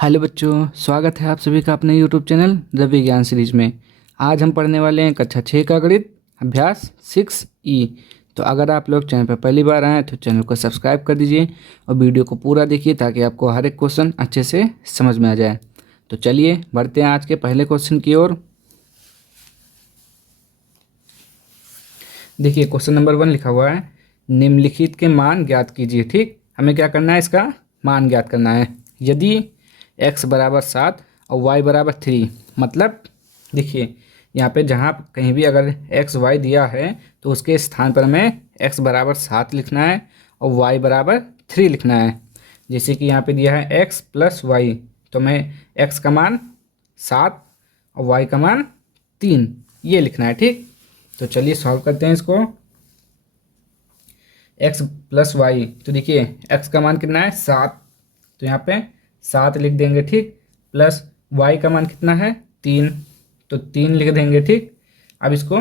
Hello बच्चों, स्वागत है आप सभी का अपने यूट्यूब चैनल रवि ज्ञान सीरीज में। आज हम पढ़ने वाले हैं कक्षा 6 का गणित अभ्यास 6E। तो अगर आप लोग चैनल पर पहली बार आए हैं तो चैनल को सब्सक्राइब कर दीजिए और वीडियो को पूरा देखिए ताकि आपको हर एक क्वेश्चन अच्छे से समझ में आ जाए। तो चलिए बढ़ते हैं आज के पहले क्वेश्चन की ओर। देखिए क्वेश्चन नंबर 1 लिखा हुआ है, निम्नलिखित के मान ज्ञात कीजिए। ठीक, हमें क्या करना है, इसका मान ज्ञात करना है। यदि x बराबर 7 और y बराबर 3, मतलब देखिए यहाँ पे जहाँ कहीं भी अगर x y दिया है तो उसके स्थान पर हमें x बराबर 7 लिखना है और y बराबर 3 लिखना है। जैसे कि यहाँ पे दिया है x प्लस वाई, तो मैं x का मान 7 और y का मान 3 ये लिखना है। ठीक, तो चलिए सॉल्व करते हैं इसको। x प्लस वाई, तो देखिए x का मान कितना है 7, तो यहाँ पे 7 लिख देंगे। ठीक, प्लस y का मान कितना है 3, तो 3 लिख देंगे। ठीक, अब इसको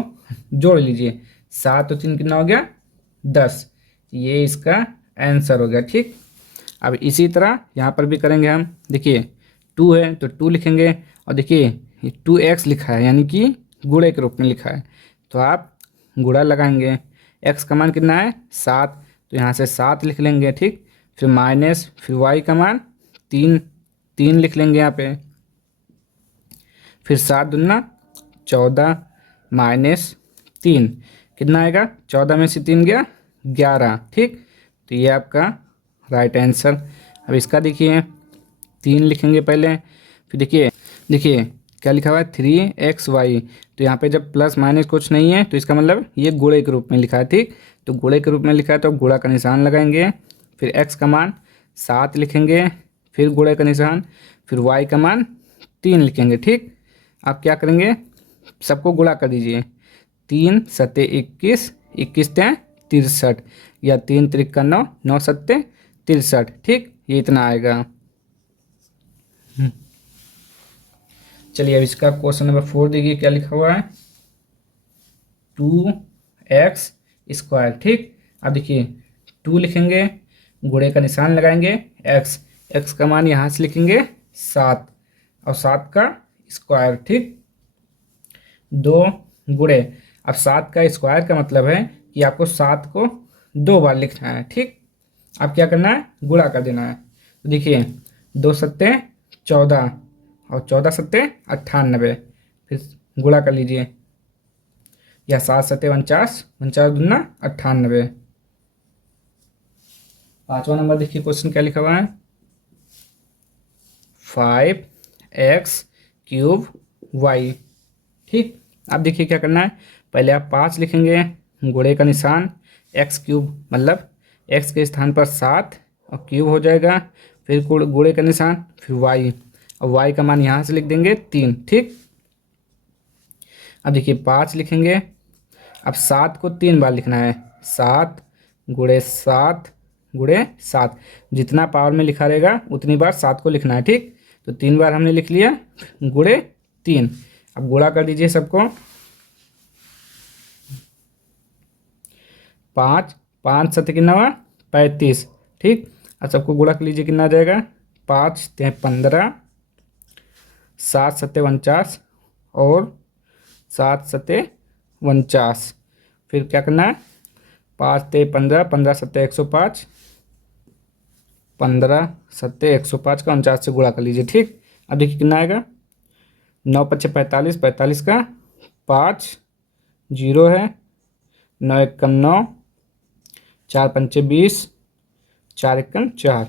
जोड़ लीजिए, 7 और 3 कितना हो गया 10, ये इसका आंसर हो गया। ठीक, अब इसी तरह यहाँ पर भी करेंगे हम। देखिए 2 है तो 2 लिखेंगे और देखिए ये 2x लिखा है यानी कि गुणे के रूप में लिखा है, तो आप गुणा लगाएंगे। x का मान कितना है 7, तो यहाँ से 7 लिख लेंगे। ठीक, फिर माइनस, फिर y का मान 3 लिख लेंगे यहाँ पे, फिर 7 दूना 14 माइनस 3 कितना आएगा, 14 में से 3 गया 11। ठीक, तो ये आपका राइट आंसर। अब इसका देखिए 3 लिखेंगे पहले, फिर देखिए क्या लिखा हुआ है 3xy, तो यहाँ पे जब प्लस माइनस कुछ नहीं है तो इसका मतलब ये गुणे के रूप में लिखा है। ठीक, तो गुणे के रूप में लिखा है तो गुणा का निशान लगाएंगे, फिर x का मान 7 लिखेंगे, फिर गुणे का निशान, फिर y का मान 3 लिखेंगे। ठीक, आप क्या करेंगे, सबको गुणा कर दीजिए। 3 सत्ते 21, 21 तें 63, या 3 त्रिक 9, 9 सत्ते 63। ठीक, ये इतना आएगा। चलिए अब इसका क्वेश्चन नंबर 4 देखिए क्या लिखा हुआ है, 2x²। ठीक, अब देखिए 2 लिखेंगे, गुणे का निशान लगाएंगे, x का मान यहाँ से लिखेंगे 7 और 7 का स्क्वायर। ठीक, 2 गुणे, अब 7 का स्क्वायर का मतलब है कि आपको 7 को 2 बार लिखना है। ठीक, अब क्या करना है, गुणा कर देना है। तो देखिए 2 सत्ते 14 और 14 सत्ते 98, फिर गुणा कर लीजिए, या 7 सत्ते 49, 49 दूना 98। 5वां नंबर देखिए क्वेश्चन क्या लिखा हुआ है, 5x³ ठीक, अब देखिए क्या करना है, पहले आप 5 लिखेंगे, गुणे का निशान, x³ मतलब x के स्थान पर 7 और क्यूब हो जाएगा, फिर गुणे का निशान, फिर y, और y का मान यहाँ से लिख देंगे 3। ठीक, अब देखिए 5 लिखेंगे, अब 7 को 3 बार लिखना है, 7 गुणे 7 गुणे 7, जितना पावर में लिखा रहेगा उतनी बार 7 को लिखना है। ठीक, तो 3 बार हमने लिख लिया, गुणे 3। अब गुणा कर दीजिए सबको, 5 5 सत्ते कितना हुआ 35। ठीक, अब सबको गुणा कर लीजिए, कितना आ जाएगा, 5 ते 15, 7 सत्ते 49 और 7 सत्ते 49, फिर क्या करना है, 5 ते 15, 15 सत्ते 105, 15 सत्ते 105 का 49 से गुणा कर लीजिए। ठीक, अब देखिए कितना आएगा, 9 पच्चे 45, 45 का 5 जीरो है, 9 एकम 9, 4 पंचे 20, 4 एकम 4,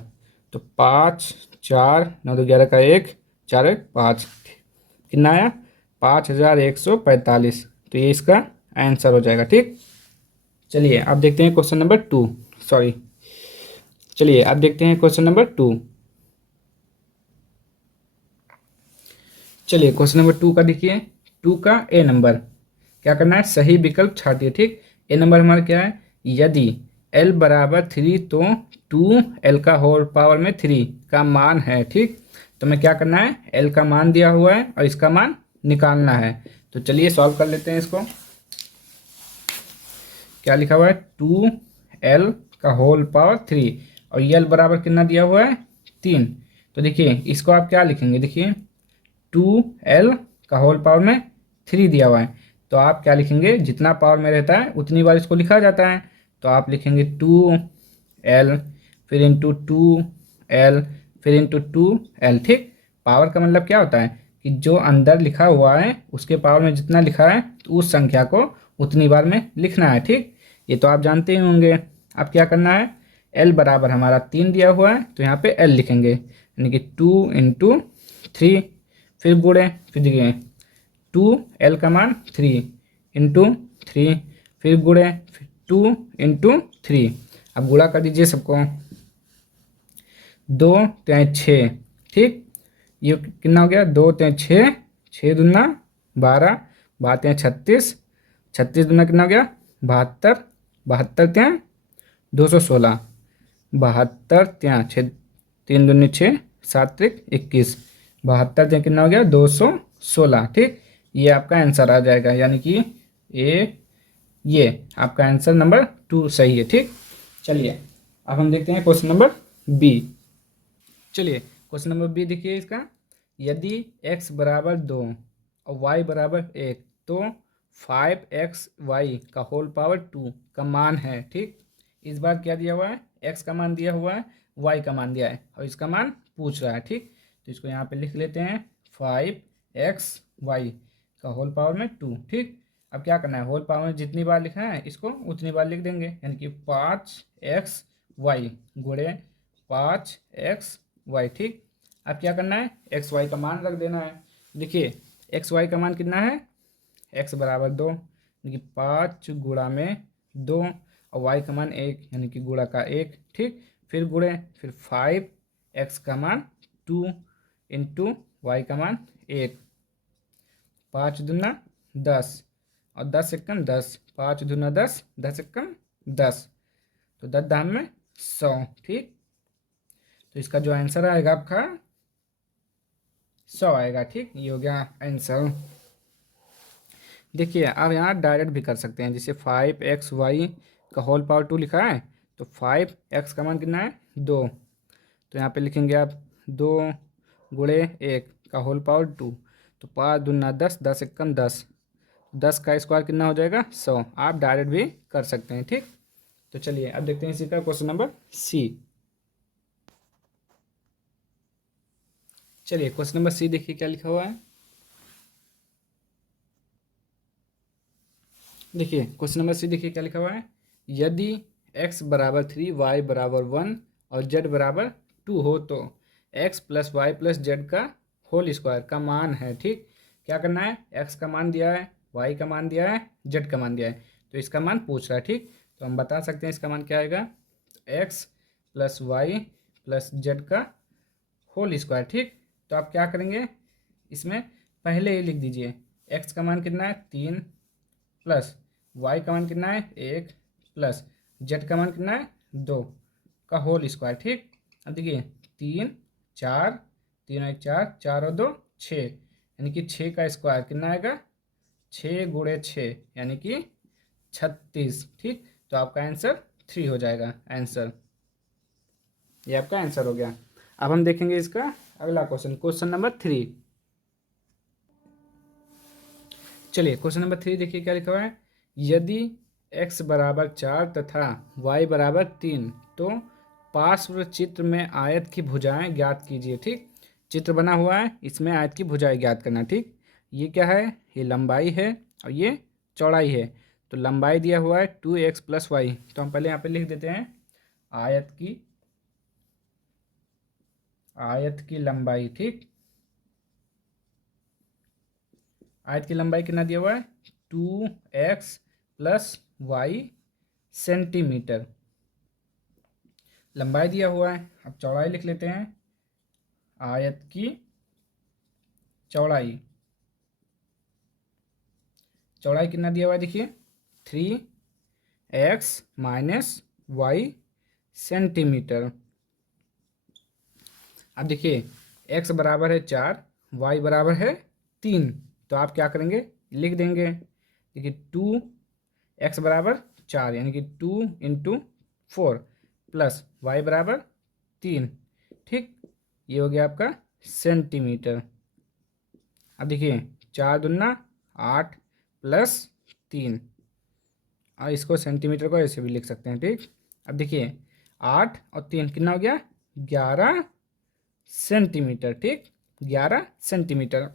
तो 5 4 9 2 11 का 1, 4 1 5, कितना आया 5145, तो ये इसका आंसर हो जाएगा। ठीक, चलिए अब देखते हैं क्वेश्चन नंबर 2, सॉरी चलिए अब देखते हैं क्वेश्चन नंबर 2। चलिए क्वेश्चन नंबर 2 का देखिए, 2 का ए नंबर, क्या करना है, सही विकल्प छाटिए। ठीक, ए नंबर हमारा क्या है, यदि l बराबर 3 तो 2l का होल पावर में 3 का मान है। ठीक, तो हमें क्या करना है, l का मान दिया हुआ है और इसका मान निकालना है। तो चलिए सॉल्व कर लेते हैं इसको। क्या लिखा हुआ है, 2l का होल पावर 3 और l बराबर कितना दिया हुआ है 3, तो देखिए इसको आप क्या लिखेंगे, देखिए 2l का होल पावर में 3 दिया हुआ है, तो आप क्या लिखेंगे, जितना पावर में रहता है उतनी बार इसको लिखा जाता है, तो आप लिखेंगे 2l फिर इंटू 2l फिर इंटू 2l। ठीक, पावर का मतलब क्या होता है कि जो अंदर लिखा हुआ है उसके पावर में जितना लिखा है तो उस संख्या को उतनी बार में लिखना है। ठीक, ये तो आप जानते ही होंगे। अब क्या करना है, l बराबर हमारा 3 दिया हुआ है तो यहाँ पे l लिखेंगे, यानी कि 2 × 3, फिर गुणे, फिर देखिए 2l का मान 3 × 3, फिर गुणे, फिर 2 × 3। अब गुणा कर दीजिए सबको, 2×6। ठीक, ये कितना हो गया, 2×6, 6×2 = 12, 12×3 = 36, 36×2 कितना हो गया, 72, 72×216, 72×6, 3×2 = 6, 7×3 = 21, 72 कितना हो गया, 216। ठीक, ये आपका आंसर आ जाएगा, यानी कि ये आपका आंसर नंबर 2 सही है। ठीक, चलिए अब हम देखते हैं क्वेश्चन नंबर बी। चलिए क्वेश्चन नंबर बी देखिए इसका, यदि x बराबर 2 और y बराबर 1 तो 5xy का होल पावर 2 का मान है। ठीक, इस बार क्या दिया हुआ है, x का मान दिया हुआ है, y का मान दिया है और इसका मान पूछ रहा है। ठीक, तो इसको यहाँ पे लिख लेते हैं 5xy का होल पावर में 2। ठीक, अब क्या करना है, होल पावर में जितनी बार लिखना है इसको उतनी बार लिख देंगे, यानी कि 5xy गुणे 5xy। ठीक, अब क्या करना है, एक्स वाई का मान रख देना है। देखिए एक्स वाई का मान कितना है, x बराबर 2 यानी कि 5 × 2 और y का मान 1 यानी कि गुणा का 1। ठीक, फिर गुणे, फिर 5x का मान 2 × y का मान 1, 5×2 = 10 और 10×1 = 10, 5×2 = 10, 10×1 = 10, तो 10 में 100। ठीक, तो इसका जो आंसर आएगा आपका 100 आएगा। ठीक, ये हो गया आंसर। देखिए आप यहाँ डायरेक्ट भी कर सकते हैं, जैसे 5xy का होल पावर 2 लिखा है तो 5x का मान कितना है, 2, तो यहाँ पे लिखेंगे आप 2 × 1 का होल पावर 2, तो 5×2 = 10, 10×1 = 10, 10 का स्क्वायर कितना हो जाएगा, 100। आप डायरेक्ट भी कर सकते हैं। ठीक, तो चलिए अब देखते हैं इसी का क्वेश्चन नंबर सी। चलिए क्वेश्चन नंबर सी देखिए क्या लिखा हुआ है। देखिए क्वेश्चन नंबर सी देखिए क्या लिखा हुआ है, यदि x बराबर 3, y बराबर 1 और z बराबर 2 हो तो x + y + z का होल स्क्वायर का मान है। ठीक, क्या करना है, x का मान दिया है, y का मान दिया है, z का मान दिया है, तो इसका मान पूछ रहा है। ठीक, तो हम बता सकते हैं इसका मान क्या आएगा, x + y + z का होल स्क्वायर। ठीक, तो आप क्या करेंगे, इसमें पहले ही लिख दीजिए, x का मान कितना है 3 प्लस y का मान कितना है 1 प्लस z का मान कितना है 2 का होल स्क्वायर। ठीक, अब देखिए 3 4, 3 और 1 4, 4 और 2 6, यानी कि 6 का स्क्वायर कितना आएगा, 6 × 6 यानी कि 36। ठीक, तो आपका आंसर 3 हो जाएगा आंसर, ये आपका आंसर हो गया। अब हम देखेंगे इसका अगला क्वेश्चन, क्वेश्चन नंबर 3। चलिए क्वेश्चन नंबर 3 देखिए क्या लिखा हुआ है, यदि x बराबर 4 तथा y बराबर 3 तो पार्श्व चित्र में आयत की भुजाएं ज्ञात कीजिए। ठीक, चित्र बना हुआ है, इसमें आयत की भुजाएं ज्ञात करना। ठीक, ये क्या है, ये लंबाई है और ये चौड़ाई है, तो लंबाई दिया हुआ है 2x + y, तो हम पहले यहाँ पे लिख देते हैं आयत की लंबाई। ठीक, आयत की लंबाई कितना दिया हुआ है, 2x + y सेंटीमीटर लंबाई दिया हुआ है। अब चौड़ाई लिख लेते हैं, आयत की चौड़ाई, चौड़ाई कितना दिया हुआ है, देखिए 3x - y सेंटीमीटर। अब देखिए x बराबर है 4, y बराबर है 3, तो आप क्या करेंगे, लिख देंगे। देखिए 2x बराबर 4 यानी कि 2 × 4 प्लस y बराबर 3। ठीक, ये हो गया आपका सेंटीमीटर। अब देखिए 4×8 + 3, और इसको सेंटीमीटर को ऐसे भी लिख सकते हैं, ठीक। अब देखिए 8 और 3 कितना हो गया, 11 सेंटीमीटर, ठीक, 11 सेंटीमीटर।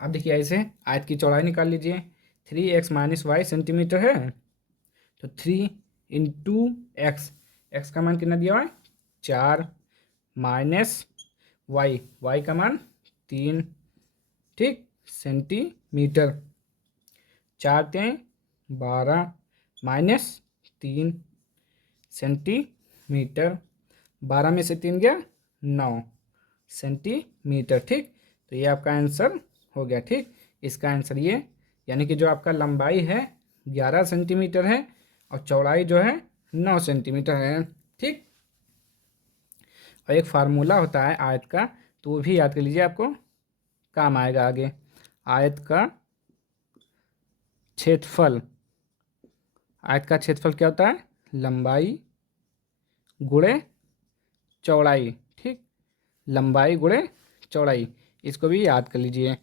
अब देखिए ऐसे आयत की चौड़ाई निकाल लीजिए। 3x - y सेंटीमीटर है, तो 3 × x का मान कितना दिया हुआ है, 4, माइनस y का मान 3, ठीक, सेंटीमीटर। 4×3 = 12 -3 सेंटीमीटर। 12 में से 3 गया 9 सेंटीमीटर, ठीक। तो ये आपका आंसर हो गया, ठीक। इसका आंसर ये, यानी कि जो आपका लंबाई है 11 सेंटीमीटर है और चौड़ाई जो है 9 सेंटीमीटर है, ठीक। और एक फार्मूला होता है आयत का, तो वो भी याद कर लीजिए, आपको काम आएगा आगे। आयत का क्षेत्रफल, आयत का क्षेत्रफल क्या होता है, लंबाई गुणे चौड़ाई, ठीक, लंबाई गुणे चौड़ाई। इसको भी याद कर लीजिए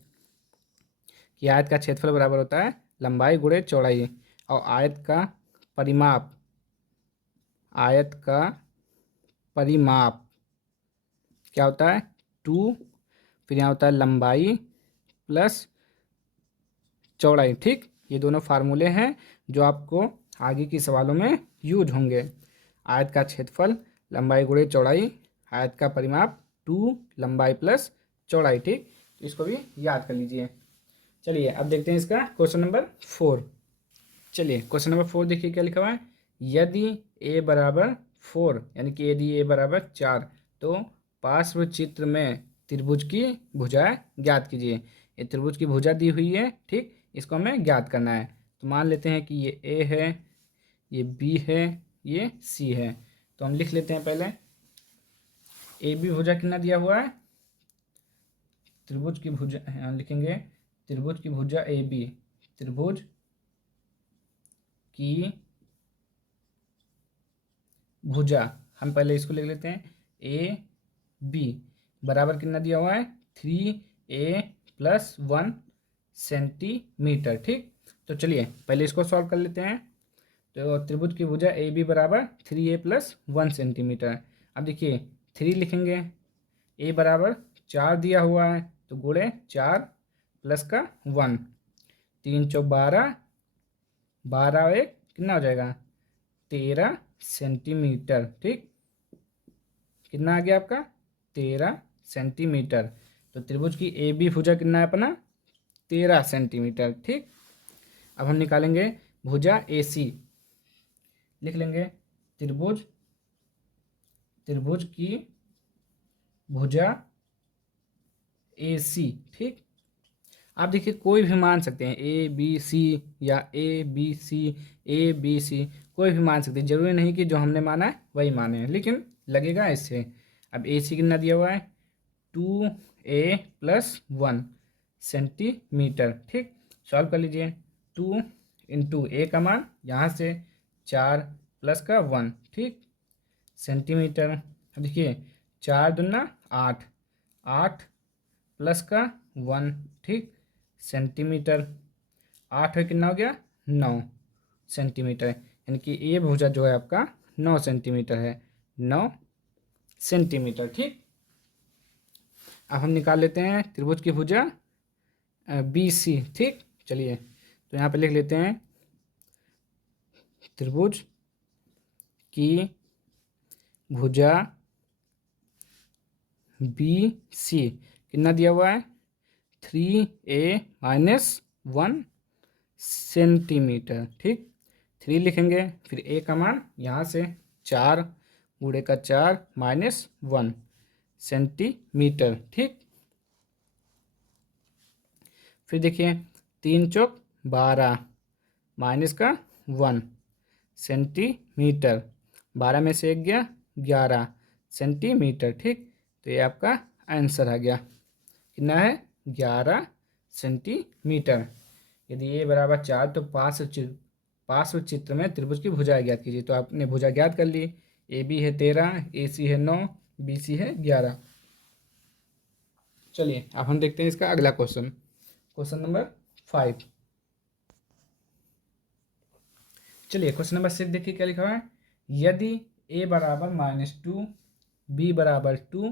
कि आयत का क्षेत्रफल बराबर होता है लंबाई गुणे चौड़ाई। और आयत का परिमाप, आयत का परिमाप क्या होता है, 2, फिर यहाँ होता है लंबाई प्लस चौड़ाई, ठीक। ये दोनों फार्मूले हैं जो आपको आगे के सवालों में यूज होंगे। आयत का क्षेत्रफल लंबाई गुणे चौड़ाई, आयत का परिमाप 2 लंबाई प्लस चौड़ाई, ठीक। इसको भी याद कर लीजिए। चलिए अब देखते हैं इसका क्वेश्चन नंबर 4। चलिए क्वेश्चन नंबर 4 देखिए क्या लिखा हुआ है। यदि a = 4, यानी कि यदि a = 4, तो पार्श्व चित्र में त्रिभुज की भुजाएं ज्ञात कीजिए। ये त्रिभुज की भुजा दी हुई है, ठीक, इसको हमें ज्ञात करना है। तो मान लेते हैं कि ये a है, ये b है, ये c है। तो हम लिख लेते हैं पहले ए बी भुजा कितना दिया हुआ है, त्रिभुज की भुजा लिखेंगे, त्रिभुज की भुजा ए बी, त्रिभुज की भुजा, हम पहले इसको लिख लेते हैं ए बी बराबर कितना दिया हुआ है, 3a + 1 सेंटीमीटर, ठीक। तो चलिए पहले इसको सॉल्व कर लेते हैं। तो त्रिभुज की भुजा ए बी बराबर 3a + 1 सेंटीमीटर। अब देखिए 3 लिखेंगे, a = 4 दिया हुआ है, तो गुणे 4 प्लस का 1, 3 × 12, 12 और 1 कितना हो जाएगा, 13 सेंटीमीटर, ठीक। कितना आ गया आपका, 13 सेंटीमीटर। तो त्रिभुज की ए बी भुजा कितना है अपना, 13 सेंटीमीटर, ठीक। अब हम निकालेंगे भुजा ए सी, लिख लेंगे त्रिभुज, त्रिभुज की भुजा ए सी, ठीक। आप देखिए कोई भी मान सकते हैं, ए बी सी या A B C, A B C, कोई भी मान सकते हैं, जरूरी नहीं कि जो हमने माना है वही माने हैं, लेकिन लगेगा इससे। अब ए सी कितना दिया हुआ है, 2a + 1 सेंटीमीटर, ठीक। सॉल्व कर लीजिए, 2 × a का मान यहाँ से 4 प्लस का 1, ठीक, सेंटीमीटर। अब देखिए 4×8, 8 प्लस का 1, ठीक, सेंटीमीटर। 8 है कितना हो गया, 9 सेंटीमीटर, यानी कि ये भुजा जो है आपका 9 सेंटीमीटर है, 9 सेंटीमीटर, ठीक। अब हम निकाल लेते हैं त्रिभुज की भुजा बी सी, ठीक। चलिए तो यहाँ पे लिख लेते हैं त्रिभुज की भुजा बी सी कितना दिया हुआ है, 3a - 1 सेंटीमीटर, ठीक। 3 लिखेंगे, फिर a का मान यहाँ से 4 गुणे का 4 - 1 सेंटीमीटर, ठीक। फिर देखिए 3 × 12 माइनस का 1 सेंटीमीटर, 12 में से 1 गया 11 सेंटीमीटर, ठीक। तो ये आपका आंसर आ गया, कितना है, 11 सेंटीमीटर। यदि a = 4, तो पार्श्व चित्र में त्रिभुज की भुजा ज्ञात कीजिए। तो आपने भुजा ज्ञात कर ली, ए बी है 13, ए सी है 9, BC है 11। चलिए अब हम देखते हैं इसका अगला क्वेश्चन, क्वेश्चन नंबर 5। चलिए क्वेश्चन नंबर 6 देखिए क्या लिखा हुआ है। यदि a बराबर -2, b बराबर 2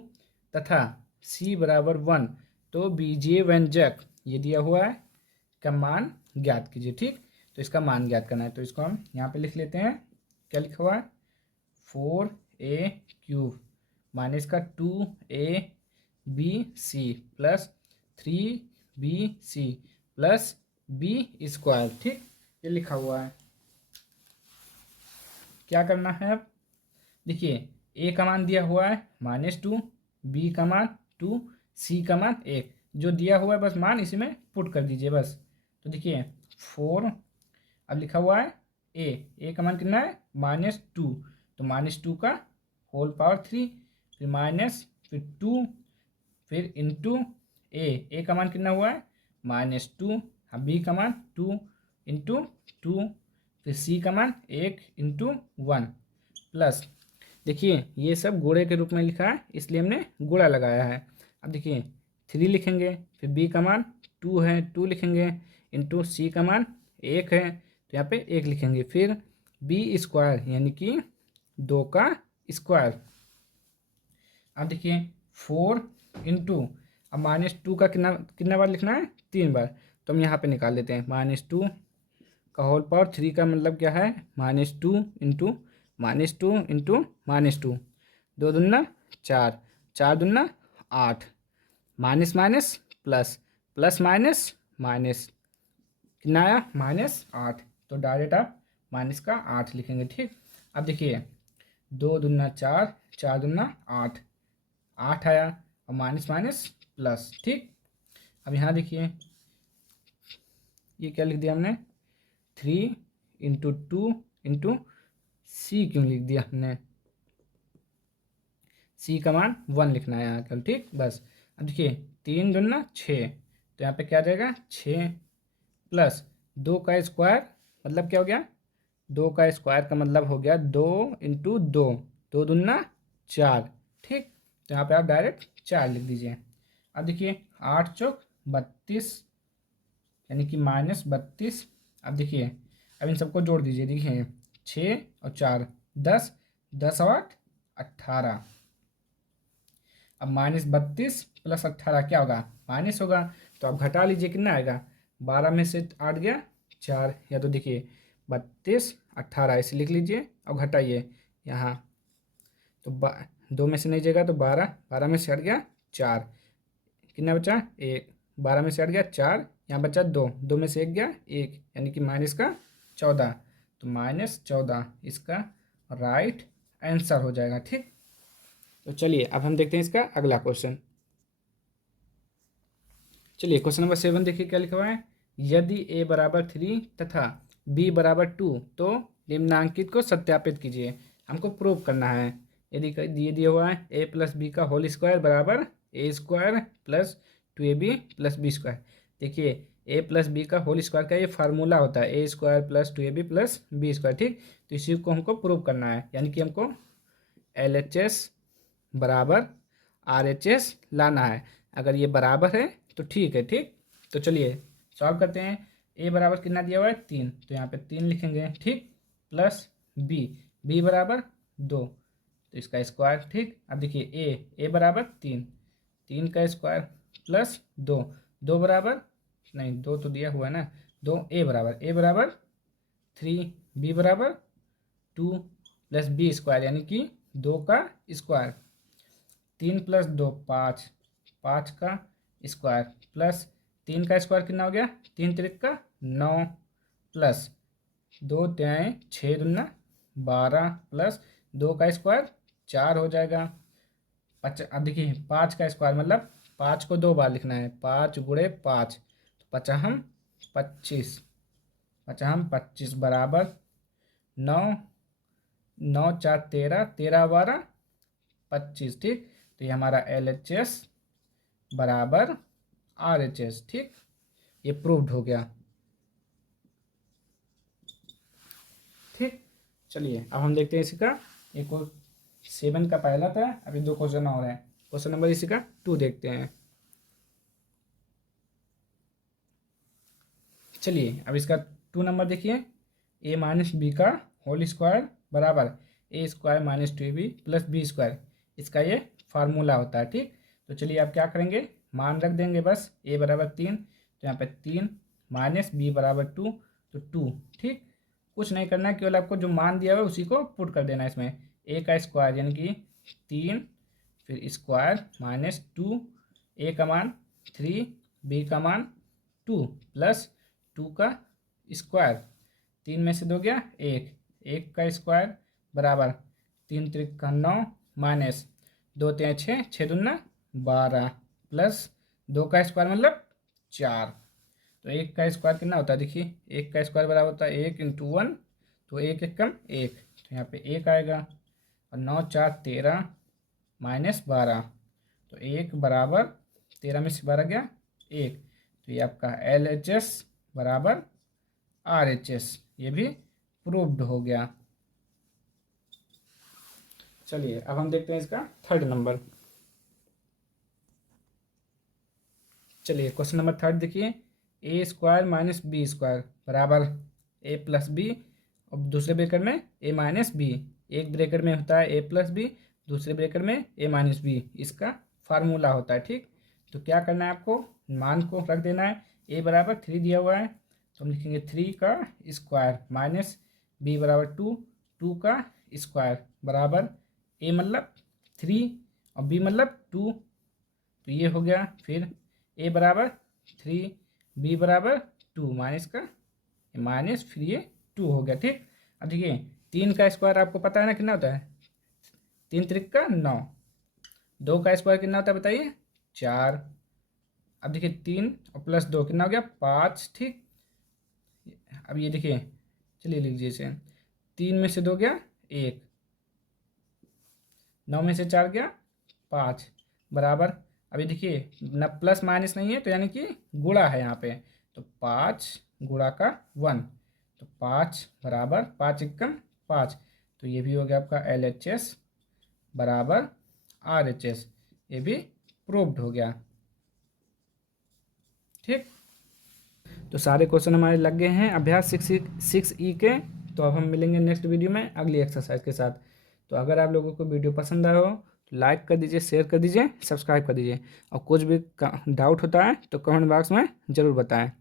तथा c बराबर 1 तो बीजीय व्यंजक ये दिया हुआ है का मान ज्ञात कीजिए। ठीक, तो इसका मान ज्ञात करना है, तो इसको हम यहाँ पे लिख लेते हैं। क्या लिखा हुआ है, 4a³ माइनस का 2abc plus 3bc plus b²। ठीक, ये लिखा हुआ है। क्या करना है अब, देखिए a का मान दिया हुआ है -2, b का मान 2, c का मान 1। जो दिया हुआ है बस मान इसी में पुट कर दीजिए बस। तो देखिए 4, अब लिखा हुआ है a का मान कितना है -2, तो -2 का होल पावर 3, फिर माइनस, फिर 2, फिर इंटू a का मान कितना हुआ है -2, अब b का मान 2 इंटू 2, फिर c का मान 1 इंटू 1 प्लस, देखिए ये सब गुणे के रूप में लिखा है इसलिए हमने गुणा लगाया है। अब देखिए 3 लिखेंगे, फिर b का मान 2 है 2 लिखेंगे, इंटू c का मान 1 है तो यहाँ पे 1 लिखेंगे, फिर b² यानी कि 2 का स्क्वायर। अब देखिए 4 इंटू, अब -2 का कितना कितना बार लिखना है 3 बार, तो हम यहाँ पे निकाल लेते हैं। -2 का होल पावर 3 का मतलब क्या है -2 इंटू -2 इंटू -2, 2 दूना 4, 4 दूना 8, minus minus plus, plus minus minus, कितना आया -8, तो डायरेक्ट आप माइनस का 8 लिखेंगे। ठीक, अब देखिए 2 दूना 4, 4 दूना 8, 8 आया और माइनस माइनस प्लस। ठीक, अब यहाँ देखिए ये क्या लिख दिया हमने 3 इंटू 2 इंटू सी क्यों लिख दिया हमने, सी का मान 1 लिखना है यहाँ कल। ठीक, बस अब देखिए 3 दूना 6, तो यहाँ पे क्या आ जाएगा 6 प्लस 2 का स्क्वायर, मतलब क्या हो गया 2 का स्क्वायर का मतलब हो गया 2 इंटू 2, 2 दूना 4। ठीक, तो यहाँ पे आप डायरेक्ट 4 लिख दीजिए। अब देखिए 8 चौक 32 यानी कि -32। अब देखिए अब इन सबको जोड़ दीजिए, देखिए 6 और 4 10, 10 और 8 18। अब -32 प्लस 18 क्या होगा माइनस होगा, तो अब घटा लीजिए कितना आएगा, 12 में से 8 गया 4, या तो देखिए 32 18 ऐसे लिख लीजिए और घटाइए यहाँ, तो 2 में से नहीं जाएगा तो 12, 12 में से हट गया 4, कितना बचा 1, 12 में से हट गया 4, यहाँ बचा 2, 2 में से 1 गया 1 यानी कि माइनस का 14, तो -14 इसका राइट आंसर हो जाएगा। ठीक, तो चलिए अब हम देखते हैं इसका अगला क्वेश्चन। चलिए क्वेश्चन नंबर 7 देखिए क्या लिखा हुआ है। यदि a बराबर 3 तथा b बराबर 2 तो निम्नांकित को सत्यापित कीजिए। हमको प्रूव करना है। यदि ये दिया हुआ है a प्लस बी का होल स्क्वायर बराबर a² plus 2ab plus b²। देखिए a प्लस बी का होल स्क्वायर का ये फार्मूला होता है a² plus 2ab plus b²। ठीक, तो इसी को हमको प्रूव करना है, यानी कि हमको LHS बराबर RHS लाना है। अगर ये बराबर है तो ठीक है। ठीक, तो चलिए सॉल्व करते हैं। a बराबर कितना दिया हुआ है 3, तो यहाँ पे 3 लिखेंगे। ठीक, प्लस b बराबर 2 तो इसका स्क्वायर। ठीक, अब देखिए a बराबर 3, 3 का स्क्वायर प्लस 2, 2 बराबर नहीं 2 तो दिया हुआ है ना, 2 a बराबर 3, b बराबर 2 प्लस b² यानी कि 2 का स्क्वायर, 3 प्लस 2 5, 5 का स्क्वायर प्लस 3 का स्क्वायर कितना हो गया 3 त्रिक का 9 प्लस 2 त्याएँ 6 दूना 12 प्लस 2 का स्क्वायर 4 हो जाएगा। अब देखिए 5 का स्क्वायर मतलब 5 को 2 बार लिखना है, 5 गुणे 5 तो 5 25, 25 बराबर 9, 9 4 13, 13 12 25। ठीक, तो ये हमारा LHS बराबर RHS। ठीक, ये प्रूव्ड हो गया। ठीक, चलिए अब हम देखते हैं इसका एक और 7 का पहला था, अभी 2 क्वेश्चन और है। क्वेश्चन नंबर इसी का 2 देखते हैं। चलिए अब इसका 2 नंबर देखिए, ए माइनस बी का होल स्क्वायर बराबर A square minus 2ab plus B square, इसका ये फार्मूला होता है। ठीक, तो चलिए आप क्या करेंगे, मान रख देंगे बस, ए बराबर 3 तो यहाँ पे 3 माइनस बी बराबर 2 तो 2। ठीक, कुछ नहीं करना है, केवल आपको जो मान दिया हुआ है उसी को पुट कर देना है इसमें। ए का स्क्वायर यानी कि 3 फिर स्क्वायर माइनस 2, ए का मान 3 बी का मान 2 प्लस 2 का स्क्वायर, 3 में से 2 गया 1, 1 का स्क्वायर बराबर 3 त्रिक का 9 माइनस 2 3 6, 6 दूना 12 प्लस 2 का स्क्वायर मतलब 4। तो 1 का स्क्वायर कितना होता है, देखिए 1 का स्क्वायर बराबर होता है 1 इंटू 1, तो 1 1 कम 1, तो यहाँ पे 1 आएगा। और 9 4 13 माइनस 12, तो 1 बराबर 13 में से 12 गया 1, तो ये आपका LHS बराबर RHS, ये भी प्रूव्ड हो गया। चलिए अब हम देखते हैं इसका 3rd नंबर। चलिए क्वेश्चन नंबर 3rd देखिए, ए स्क्वायर माइनस बी स्क्वायर बराबर ए प्लस बी, और दूसरे ब्रैकेट में ए माइनस बी, एक ब्रैकेट में होता है ए प्लस बी, दूसरे ब्रैकेट में ए माइनस बी, इसका फार्मूला होता है। ठीक, तो क्या करना है आपको, मान को रख देना है। ए बराबर 3 दिया हुआ है तो हम लिखेंगे 3 का स्क्वायर माइनस बी बराबर 2, 2 का स्क्वायर बराबर ए मतलब 3 और बी मतलब 2, तो ये हो गया। फिर ए बराबर 3 बी बराबर 2 माइनस का माइनस, फिर ये 2 हो गया। ठीक, अब देखिए 3 का स्क्वायर आपको पता है ना कितना होता है, 3 त्रिक का 9, 2 का स्क्वायर कितना होता है बताइए 4। अब देखिए 3 और प्लस 2 कितना हो गया 5। ठीक, अब ये देखिए, चलिए लिख लीजिए इसे, 3 में से 2 गया 1, 9 में से 4 गया 5 बराबर, अभी देखिए न प्लस माइनस नहीं है तो यानी कि गुणा है यहाँ पे, तो 5 गुणा का 1, तो 5 बराबर 5 एकम 5, तो ये भी हो गया आपका LHS बराबर RHS, ये भी प्रूव्ड हो गया। ठीक, तो सारे क्वेश्चन हमारे लग गए हैं अभ्यास 6E के। तो अब हम मिलेंगे नेक्स्ट वीडियो में अगली एक्सरसाइज के साथ। तो अगर आप लोगों को वीडियो पसंद आया हो तो लाइक कर दीजिए, शेयर कर दीजिए, सब्सक्राइब कर दीजिए, और कुछ भी डाउट होता है तो कमेंट बॉक्स में ज़रूर बताएं।